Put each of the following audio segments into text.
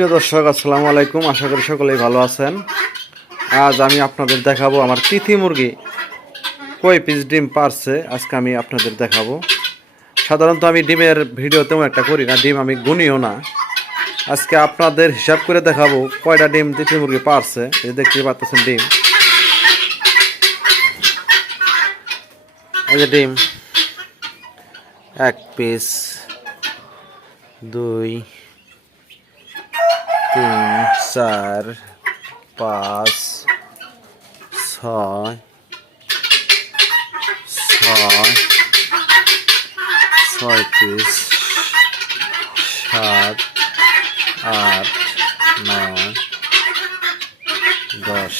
প্রিয় দর্শক, আসসালামু আলাইকুম। আশা করি সকলেই ভালো আছেন। আজ আমি আপনাদের দেখাবো আমার তিথি মুরগি। কই পিস ডিম পারছে, আজকে আমি আপনাদের দেখাবো। সাধারণত আমি ডিমের ভিডিও তেমন একটা করি না, ডিম আমি গুনিও না। আজকে আপনাদের হিসাব করে দেখাবো কয়টা ডিম তিথি মুরগি পারছে। এই দেখতে পাচ্ছেন ডিম। এই যে ডিম। এক পিস দুই তিন, চার, পাঁচ, ছয় ছয় ছয় পিস সাত, আট, নয়, দশ,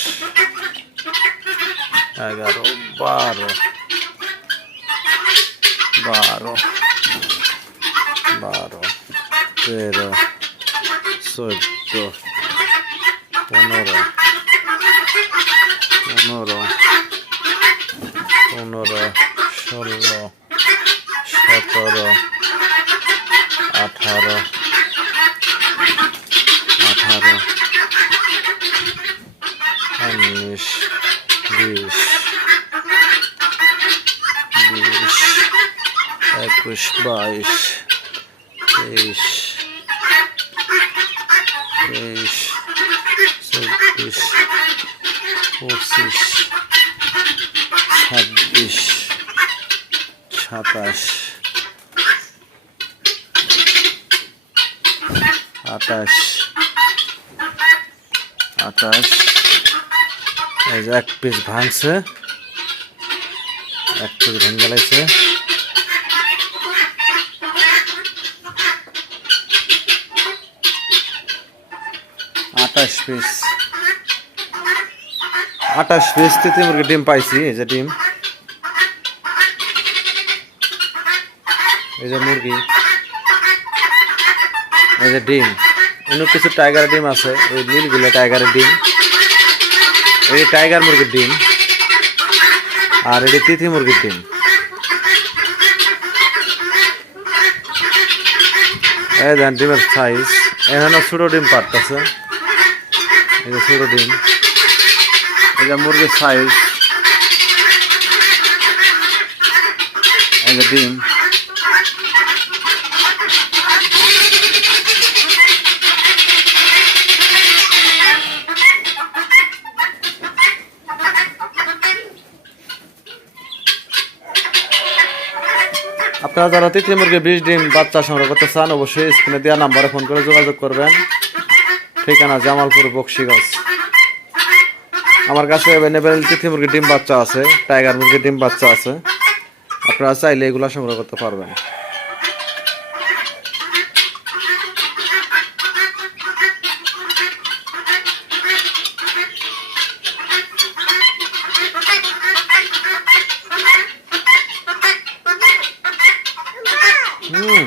এগারো, বারো বারো বারো, তেরো চোদ্দ পনেরো পনেরো পনেরো ষোলো সতেরো আঠারো আঠারো উনিশ বিশ বিশ একুশ বাইশ তেইশ তেইশ চব্বিশ পঁচিশ ছাব্বিশ সাতাশ আঠাশ এই এক পিস ভাঙছে এক পিস ভেঙে গেলাইছে। আঠাশ পিস আঠাশ পিস মুরগি ডিম পাইছি, এই যে ডিম। এই যে মুরগি। এই যে ডিম। অন্য কিছু টাইগার ডিম আছে ওই নীলগুলো টাইগারের ডিম। এই টাইগার মুরগির ডিম। আর এটি তিথি মুরগির ডিম। এই ডিমের সাইজ এখানে ছোটো ডিম পারতেছে। যে ছোটো এই মুরগির সাইজ এই ডিম। আপনারা যারা তিতলি মুরগি বিশ ডিম বাচ্চা সংগ্রহ করতে চান, অবশ্যই স্ক্রিনে দেওয়া নাম্বারে ফোন করে যোগাযোগ করবেন। ঠিকানা জামালপুর বক্সিগঞ্জ। আমার কাছে অ্যাভেলেবেল চিঠি মুরগির ডিম বাচ্চা আছে, টাইগার মুরগির ডিম বাচ্চা আছে। আপনারা চাইলে এগুলো সংগ্রহ করতে পারবেন। হুম।